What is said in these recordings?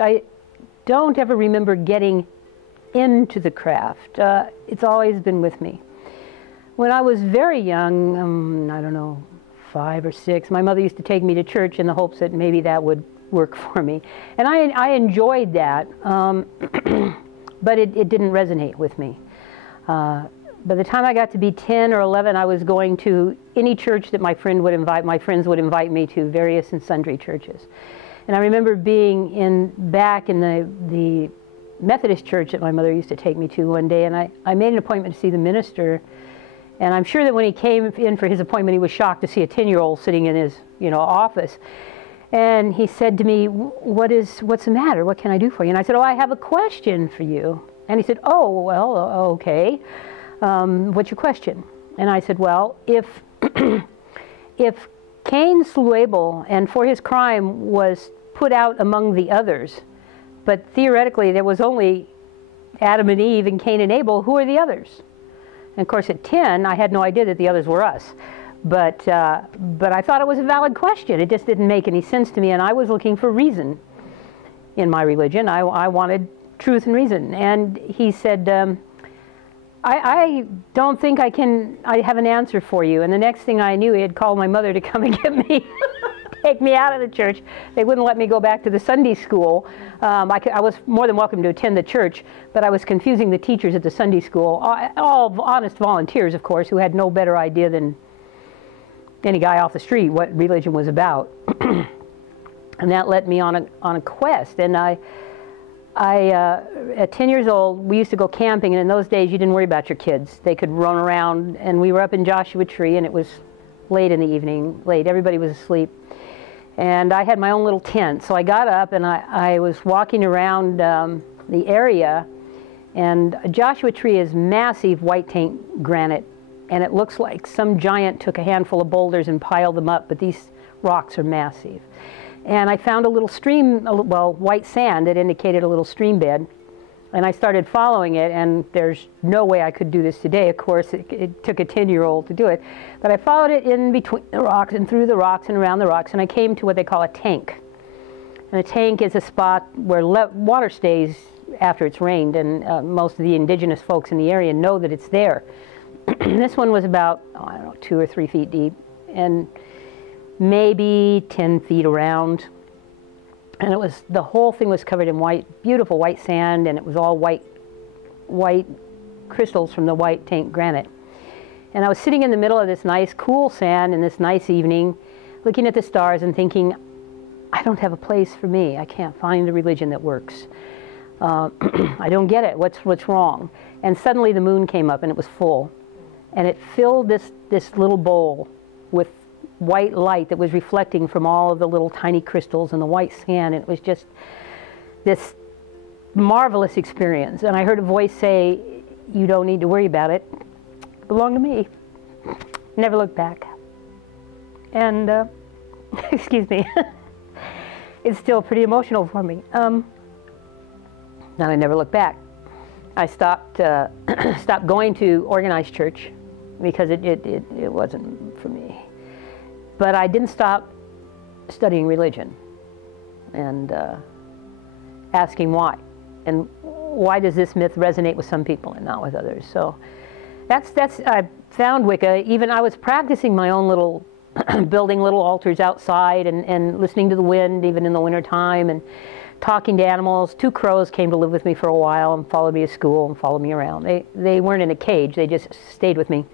I don't ever remember getting into the craft. It's always been with me. When I was very young, I don't know, 5 or 6, my mother used to take me to church in the hopes that maybe that would work for me. And I enjoyed that, but it didn't resonate with me. By the time I got to be 10 or 11, I was going to any church that my friends would invite me to, various and sundry churches. And I remember being back in the Methodist church that my mother used to take me to one day, and I made an appointment to see the minister. And I'm sure that when he came in for his appointment, he was shocked to see a 10-year-old sitting in his, office. And he said to me, what's the matter? What can I do for you? And I said, oh, I have a question for you. And he said, oh, well, okay. What's your question? And I said, well, if Cain slew Abel and for his crime was put out among the others, but theoretically there was only Adam and Eve and Cain and Abel, who are the others? And of course at 10, I had no idea that the others were us. But I thought it was a valid question. It just didn't make any sense to me, and I was looking for reason in my religion. I wanted truth and reason. And he said, I don't think I have an answer for you. And the next thing I knew, he had called my mother to come and get me, take me out of the church. They wouldn't let me go back to the Sunday school. I was more than welcome to attend the church, but I was confusing the teachers at the Sunday school, all honest volunteers, of course, who had no better idea than any guy off the street what religion was about. And that led me on a quest. And at 10 years old, we used to go camping, and in those days you didn't worry about your kids. They could run around, and we were up in Joshua Tree, and it was late in the evening, everybody was asleep. And I had my own little tent, so I got up and I was walking around the area, and Joshua Tree is massive white tank granite, and it looks like some giant took a handful of boulders and piled them up, but these rocks are massive. And I found a little stream, well, white sand that indicated a little stream bed. And I started following it, and there's no way I could do this today. Of course, it took a 10-year-old to do it. But I followed it in between the rocks and through the rocks and around the rocks, and I came to what they call a tank. And a tank is a spot where water stays after it's rained, and most of the indigenous folks in the area know that it's there. This one was about, I don't know, 2 or 3 feet deep, and maybe 10 feet around. And the whole thing was covered in beautiful white sand, and it was all white crystals from the white tank granite. And I was sitting in the middle of this nice cool sand in this nice evening, looking at the stars and thinking, I don't have a place for me. I can't find a religion that works. I don't get it. What's wrong? And suddenly the moon came up, and it was full. And it filled this little bowl with white light that was reflecting from all of the little tiny crystals and the white sand. And it was just this marvelous experience. And I heard a voice say, you don't need to worry about it. It belonged to me. Never looked back. And, excuse me, it's still pretty emotional for me. And I never looked back. I stopped going to organized church because it wasn't for me. But I didn't stop studying religion and asking why. And why does this myth resonate with some people and not with others? So I found Wicca. Even I was practicing my own little, building little altars outside and listening to the wind, even in the wintertime, and talking to animals. 2 crows came to live with me for a while and followed me to school and followed me around. They weren't in a cage, they just stayed with me.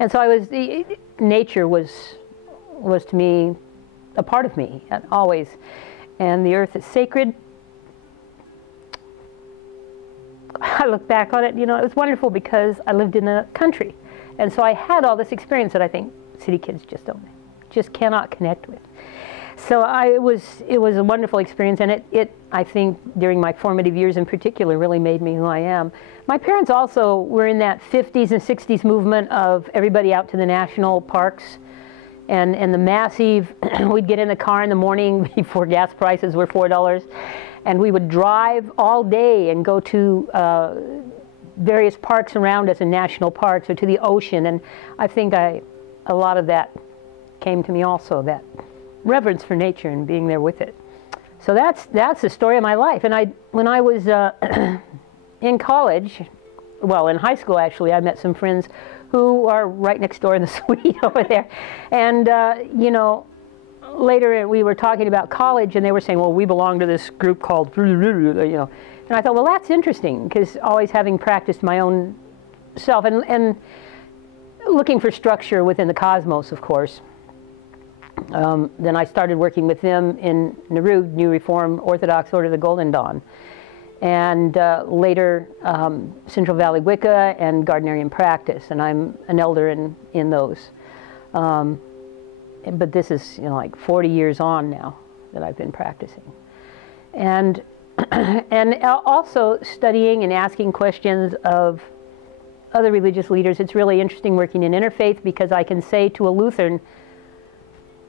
And so nature was to me a part of me, always. And the earth is sacred. I look back on it, it was wonderful because I lived in the country. And so I had all this experience that I think city kids just cannot connect with. So it was a wonderful experience, and it I think during my formative years in particular really made me who I am. My parents also were in that 50s and 60s movement of everybody out to the national parks and the massive, we'd get in the car in the morning before gas prices were $4, and we would drive all day and go to various parks around us in national parks or to the ocean, and I think a lot of that came to me also, that reverence for nature and being there with it. So that's the story of my life. And when I was in college, well, in high school actually, I met some friends who are right next door in the suite over there. And, you know, later we were talking about college, and they were saying, well, we belong to this group called, you know. And I thought, well, that's interesting, because always having practiced my own self and looking for structure within the cosmos, of course. Then I started working with them in Nauru, New Reform Orthodox Order of the Golden Dawn. And later Central Valley Wicca and Gardnerian Practice, and I'm an elder in those. But this is, you know, like 40 years on now that I've been practicing. And, and also studying and asking questions of other religious leaders. It's really interesting working in interfaith, because I can say to a Lutheran,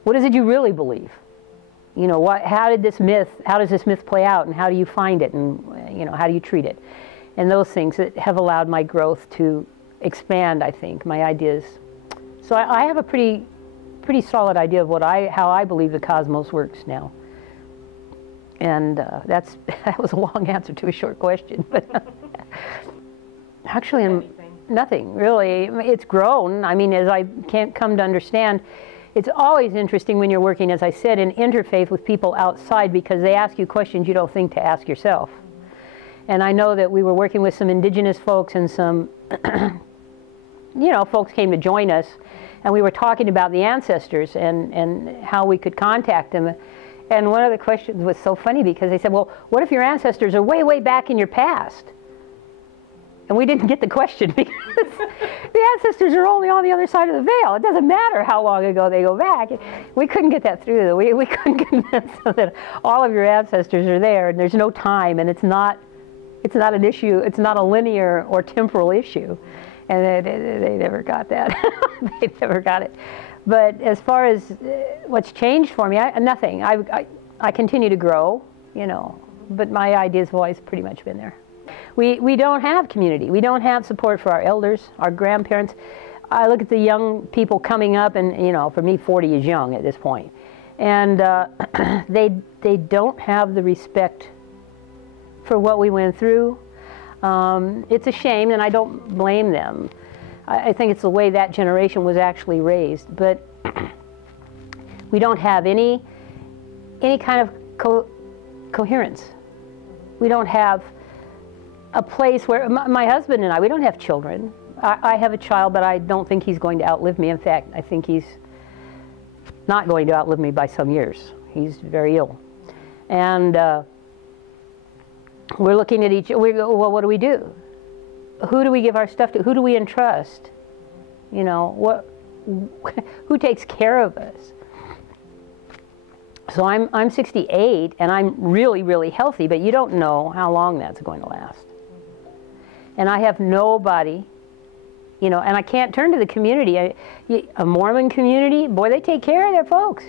what is it you really believe? You know, how does this myth play out, and how do you find it, and you know, how do you treat it? And those things that have allowed my growth to expand, I think, my ideas. So I have a pretty solid idea of how I believe the cosmos works now. And that was a long answer to a short question, but actually nothing really. It's grown. I mean, as I can't come to understand. It's always interesting when you're working, as I said, in interfaith with people outside, because they ask you questions you don't think to ask yourself. And I know that we were working with some indigenous folks, and some, you know, folks came to join us, and we were talking about the ancestors and how we could contact them. And one of the questions was so funny, because they said, well, what if your ancestors are way, way back in your past? And we didn't get the question, because the ancestors are only on the other side of the veil. It doesn't matter how long ago they go back. We couldn't get that through. We couldn't convince them that all of your ancestors are there, and there's no time, and it's not an issue. It's not a linear or temporal issue. And they never got that. They never got it. But as far as what's changed for me, nothing. I continue to grow, you know, but my ideas have always pretty much been there. We don't have community. We don't have support for our elders, our grandparents. I look at the young people coming up, and you know, for me, 40 is young at this point, and they don't have the respect for what we went through. It's a shame, and I don't blame them. I think it's the way that generation was actually raised, but we don't have any kind of coherence. We don't have a place where my husband and we don't have children. I have a child, but I don't think he's going to outlive me. In fact, I think he's not going to outlive me by some years. He's very ill. And we're looking at well, what do we do? Who do we give our stuff to? Who do we entrust? You know, who takes care of us? So I'm 68, and I'm really, really healthy, but you don't know how long that's going to last. And I have nobody, you know, and I can't turn to the community. A Mormon community, boy, they take care of their folks.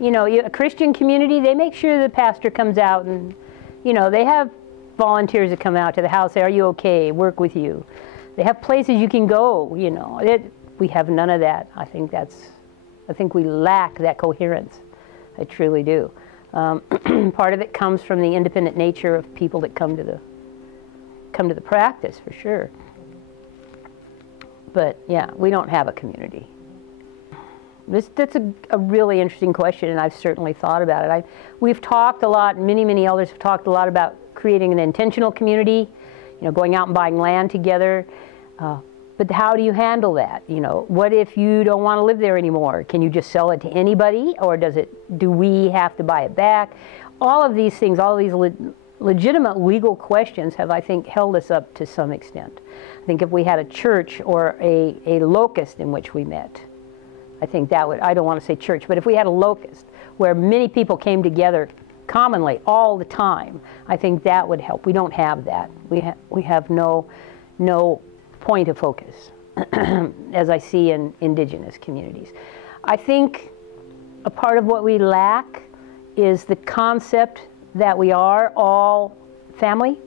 You know, a Christian community, they make sure the pastor comes out, and, you know, they have volunteers that come out to the house, say, are you okay, work with you. They have places you can go, you know. We have none of that. I think we lack that coherence. I truly do. Part of it comes from the independent nature of people that come to the practice, for sure. But yeah, we don't have a community. That's a really interesting question, and I've certainly thought about it. We've talked a lot, many elders have talked a lot about creating an intentional community, you know, going out and buying land together. But how do you handle that? You know, what if you don't want to live there anymore? Can you just sell it to anybody, or do we have to buy it back? All of these things, all of these legitimate legal questions have, I think, held us up to some extent. I think if we had a church or a locust in which we met, I think that would, I don't want to say church, but if we had a locust where many people came together commonly all the time, I think that would help. We don't have that. We have no point of focus, as I see in indigenous communities. I think a part of what we lack is the concept that we are all family,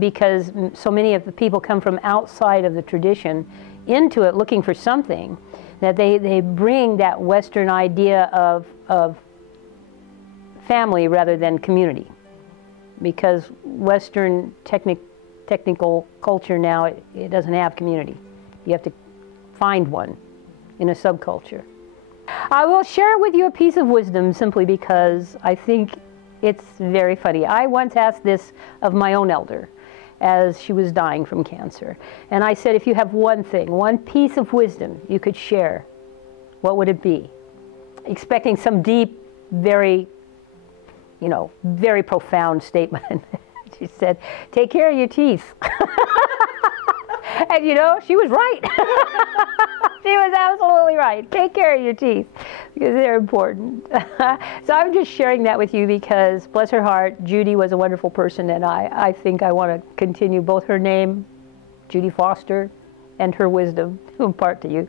because so many of the people come from outside of the tradition into it looking for something, that they bring that Western idea of family rather than community, because Western technical culture now, it doesn't have community. You have to find one in a subculture. I will share with you a piece of wisdom simply because I think it's very funny. I once asked this of my own elder as she was dying from cancer. And I said, if you have one thing, one piece of wisdom you could share, what would it be? Expecting some deep, very, very profound statement. She said, take care of your teeth. And she was right. She was absolutely right. Take care of your teeth because they're important. So I'm just sharing that with you because, bless her heart, Judy was a wonderful person, and I think I want to continue both her name, Judy Foster, and her wisdom to impart to you.